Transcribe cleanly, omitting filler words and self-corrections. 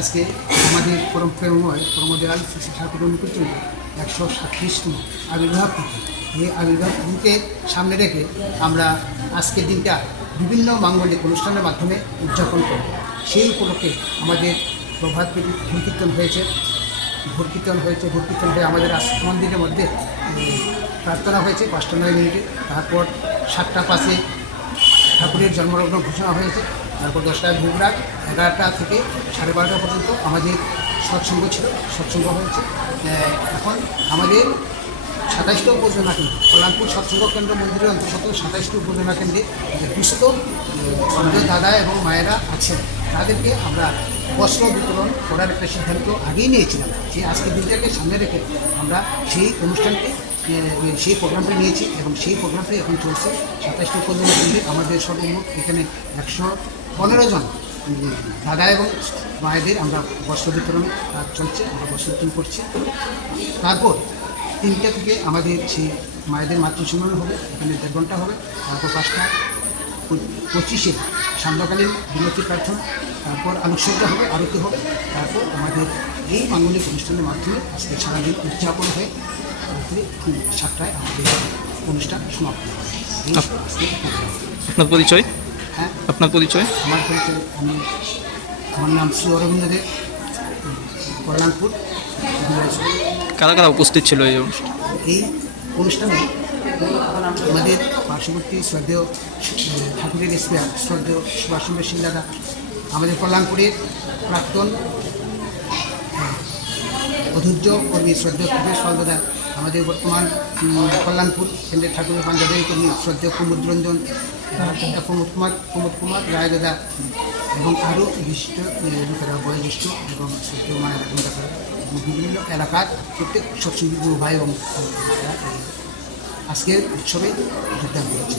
আজকে আমাদের পরম প্রেমময় পরমদয়াল শ্রী ঠাকুর অনুকূলচন্দ্র 137তম আবির্ভাব তিথি। এই আবির্ভাব তিথিকে সামনে রেখে আমরা আজকের দিনটা বিভিন্ন মাঙ্গলিক অনুষ্ঠানের মাধ্যমে উদযাপন করি। সেই উপলক্ষে আমাদের প্রভাত পেটি ভোরকীর্তন হয়েছে। ভোরকীর্তন হয়ে আমাদের মন্দিরের মধ্যে প্রার্থনা হয়েছে 5:09 মিনিটে। তারপর 7:05 ঠাকুরের জন্মলগ্ন ঘোষণা হয়েছে। তারপর 10টায় ভোগরাগ, 11টা থেকে 12:30 পর্যন্ত আমাদের সৎসঙ্গ ছিল, সৎসঙ্গ হয়েছে। এখন আমাদের 27টি উপজেলা কেন্দ্র, কল্যাণপুর সৎসঙ্গ কেন্দ্র মন্দিরের অন্তর্গত 27টি উপজেলা কেন্দ্রে দুস্থ দাদা এবং মায়েরা আছেন, তাদেরকে আমরা বস্ত্র বিতরণ করার একটা সিদ্ধান্ত আগেই নিয়েছিলাম। সেই আজকের দিনটাকে সামনে রেখে আমরা সেই অনুষ্ঠানকে সেই প্রোগ্রামটা নিয়েছি এবং সেই প্রোগ্রামটা এখন চলছে। 27টি উপজেলা কেন্দ্রে আমাদের সর্বমোট এখানে 115 জন দাদা এবং মায়েদের আমরা বস্ত্র বিতরণ চলছে, আমরা বস্ত্র বিতরণ করছি। তারপর 3টা থেকে আমাদের সেই মায়েদের মাতৃসম্মেলন হবে, এখানে 1.5 ঘন্টা হবে। তারপর 5:25 সান্ধ্যকালীন বিনতি প্রার্থনা, তারপর আলোকসজ্জা হবে, আরতি হবে। তারপর আমাদের এই মাঙ্গলিক অনুষ্ঠানের মাধ্যমে আজকে সারাদিন উদযাপন হয়ে রাত্রি 7টায় আমাদের অনুষ্ঠান সমাপ্ত হবে। আপনার পরিচয়? হ্যাঁ, আপনার পরিচয়? আমার পরিচয়, আমার নাম শ্রী অরবিন্দ দেব, কল্যাণপুর। কারা কারা উপস্থিত ছিল এই অনুষ্ঠানে? এই অনুষ্ঠানে আমাদের পার্শ্ববর্তী শ্রদ্ধেয় ঠাকুরের স্পেয়ার শ্রদ্ধেয় সুভাষচন্দ্র সিং দাদা, আমাদের কল্যাণপুরের প্রাক্তন অধৈর্য কর্মী শ্রদ্ধেয় কৃপেশ পাল দাদা, আমাদের বর্তমান কল্যাণপুর কেন্দ্রের ঠাকুরের পাঞ্জাবের কর্মী শ্রদ্ধেয় কুমুদ রঞ্জন, প্রমোদ কুমার রায় দাদা এবং আরও বিশিষ্ট লোকেরা, বয়োজ্যেষ্ঠ এবং শ্রদ্ধেয় মায়ের এবং বিভিন্ন এলাকার প্রত্যেক সৎসঙ্গী গুরু ভাই এবং আজকের উৎসবে যোগদান করেছে।